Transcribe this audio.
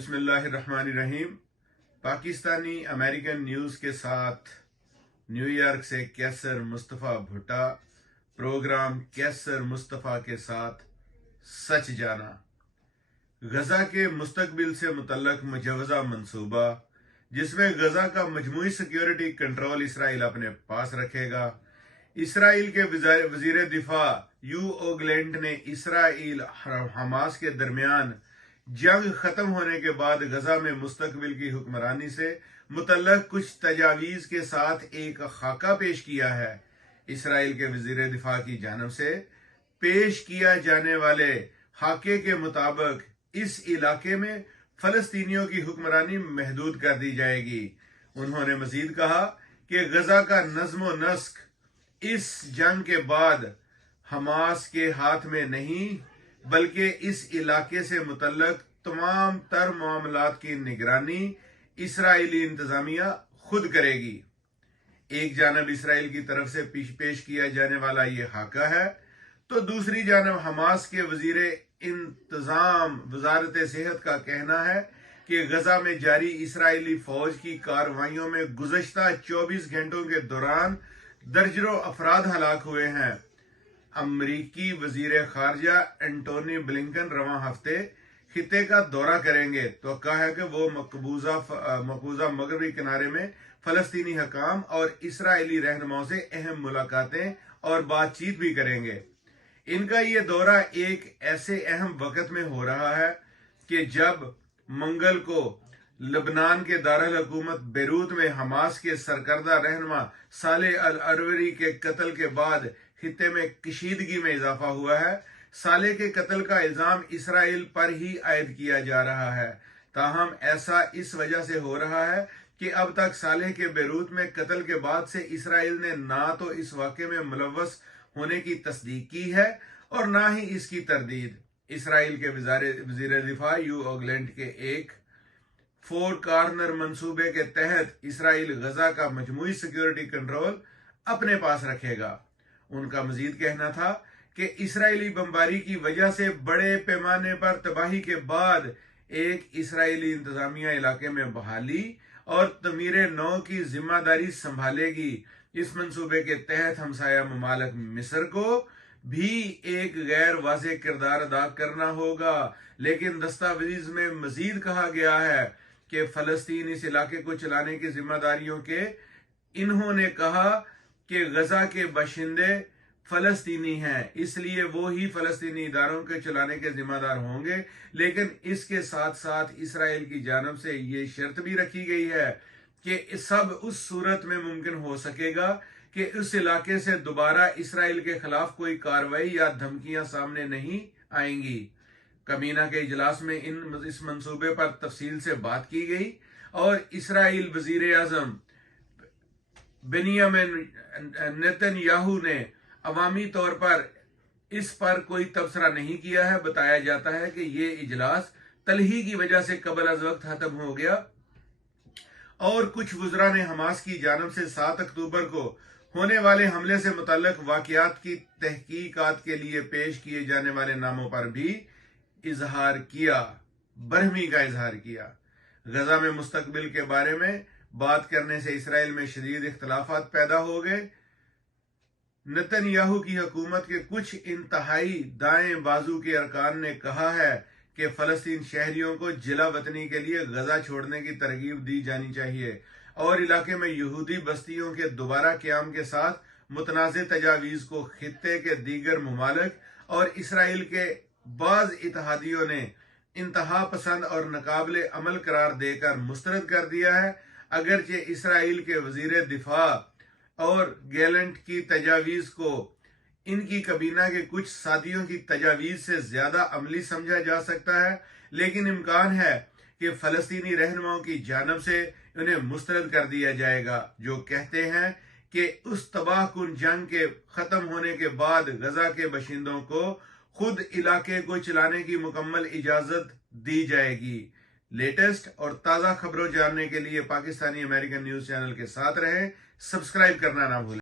बिस्मिल्लाहिर्रहमानिर्रहीम। Pakistani American news के साथ न्यूयॉर्क से कैसर मुस्तफ़ा भुट्टा। प्रोग्राम कैसर मुस्तफ़ा के साथ सच जाना। गजा के मुस्तकबिल से मुतल्लक मुजव्वज़ा मंसूबा, जिसमें गजा का मजमूई सिक्योरिटी कंट्रोल इसराइल अपने पास रखेगा। इसराइल के वजीर दिफा ओगलेंट ने इसराइल हमास के दरमियान जंग खत्म होने के बाद गजा में मुस्तकबिल की हुक्मरानी से मुतल्लक कुछ तजावीज़ के साथ एक खाका पेश किया है। इसराइल के वजीर दिफा की जानब से पेश किया जाने वाले खाके के मुताबिक इस इलाके में फलस्तीनियों की हुक्मरानी महदूद कर दी जाएगी। उन्होंने मजीद कहा कि गजा का नज्म नस्क इस जंग के बाद हमास के हाथ में नहीं, बल्कि इस इलाके से मुतल्लक तमाम तर मामलात की निगरानी इसराइली इंतजामिया खुद करेगी। एक जानब इसराइल की तरफ से पेश किया जाने वाला ये खाका है, तो दूसरी जानब हमास के वजीर इंतजाम वजारत सेहत का कहना है कि गजा में जारी इसराइली फौज की कार्रवाइयों में गुज़श्ता 24 घंटों के दौरान दर्जनों अफराद हलाक हुए हैं। अमरीकी वजीर खारजा एंटोनी ब्लिंकन रवां हफ्ते खिते का दौरा करेंगे, तो कहा है कि वो मकबूजा मगरबी किनारे में फलस्तीनी हकाम और इसराइली रहनुमाओं से अहम मुलाकातें और बातचीत भी करेंगे। इनका ये दौरा एक ऐसे अहम वक्त में हो रहा है कि जब मंगल को लबनान के दारुल हुकूमत बेरूत में हमास के सरकर्दा रहनुमा सालेह अल अरवरी के कत्ल के बाद खित्ते में कशीदगी में इजाफा हुआ है। सालेह के कत्ल का इल्जाम इसराइल पर ही आयद किया जा रहा है। ताहम ऐसा इस वजह से हो रहा है कि अब तक सालेह के बेरूत में कत्ल के बाद से इसराइल ने ना तो इस वाक़े में मुलव्वस होने की तस्दीक की है और ना ही इसकी तरदीद। इसराइल के वज़ीर दिफा ओगलेंट के एक 4 कॉर्नर मंसूबे के तहत इसराइल गजा का मजमूई सिक्योरिटी कंट्रोल अपने पास रखेगा। उनका मजीद कहना था कि इसराइली बमबारी की वजह से बड़े पैमाने पर तबाही के बाद एक इसराइली इंतजामिया इलाके में बहाली और तमीर नौ की जिम्मेदारी संभालेगी। इस मंसूबे के तहत हमसाया ममालिक मिस्र को भी एक गैर वाज़ेह किरदार अदा करना होगा, लेकिन दस्तावेज में मजीद कहा गया है कि फलस्तीन इस इलाके को चलाने की जिम्मेदारियों के इन्होंने कहा कि गजा के बाशिंदे फलस्तीनी हैं, इसलिए वो ही फलस्तीनी इदारों के चलाने के जिम्मेदार होंगे। लेकिन इसके साथ साथ इसराइल की जानब से ये शर्त भी रखी गई है कि सब उस सूरत में मुमकिन हो सकेगा कि उस इलाके से दोबारा इसराइल के खिलाफ कोई कार्रवाई या धमकियां सामने नहीं आएंगी। कमीना के इजलास में इस मंसूबे पर तफसील से बात की गई और इसराइल वजीर आजम बेनियामिन नेतन्याहू ने अवामी तौर पर इस पर कोई तबसरा नहीं किया है। बताया जाता है कि ये इजलास तलही की वजह से कबल अज वक्त खत्म हो गया और कुछ वज़रा ने हमास की जानब से 7 अक्टूबर को होने वाले हमले से मुतल्लक वाक़यात की तहकीकात के लिए पेश किए जाने वाले नामों पर भी इजहार किया, बरहमी का इजहार किया। गजा में मुस्तकबिल के बारे में बात करने से इसराइल में शदीद इख्तलाफात पैदा हो गए। नेतन्याहू की हुकूमत के कुछ इंतहाई दाएं बाजू के अरकान ने कहा है कि फलस्तीन शहरियों को जिला वतनी के लिए गजा छोड़ने की तरगीब दी जानी चाहिए और इलाके में यहूदी बस्तियों के दोबारा क़याम के साथ मुतनाज़े तजावीज़ को खित्ते के दीगर ममालिक और इसराइल के बाज़ इत्तेहादियों ने इंतहा पसंद और नाकाबिले अमल करार देकर मुस्तरद कर दिया है। अगरचे इसराइल के वजीर दिफा और गैलेंट की तजावीज़ को इनकी कबीना के कुछ साथियों की तजावीज़ से ज्यादा अमली समझा जा सकता है, लेकिन इम्कान है कि फलस्तीनी रहनुमाओं की जानब से उन्हें मुस्तरद कर दिया जाएगा, जो कहते हैं कि उस तबाहकुन जंग के खत्म होने के बाद गजा के बशिंदों को खुद इलाके को चलाने की मुकम्मल इजाजत दी जाएगी। लेटेस्ट और ताज़ा खबरों जानने के लिए पाकिस्तानी अमेरिकन न्यूज़ चैनल के साथ रहें। सब्सक्राइब करना ना भूलें।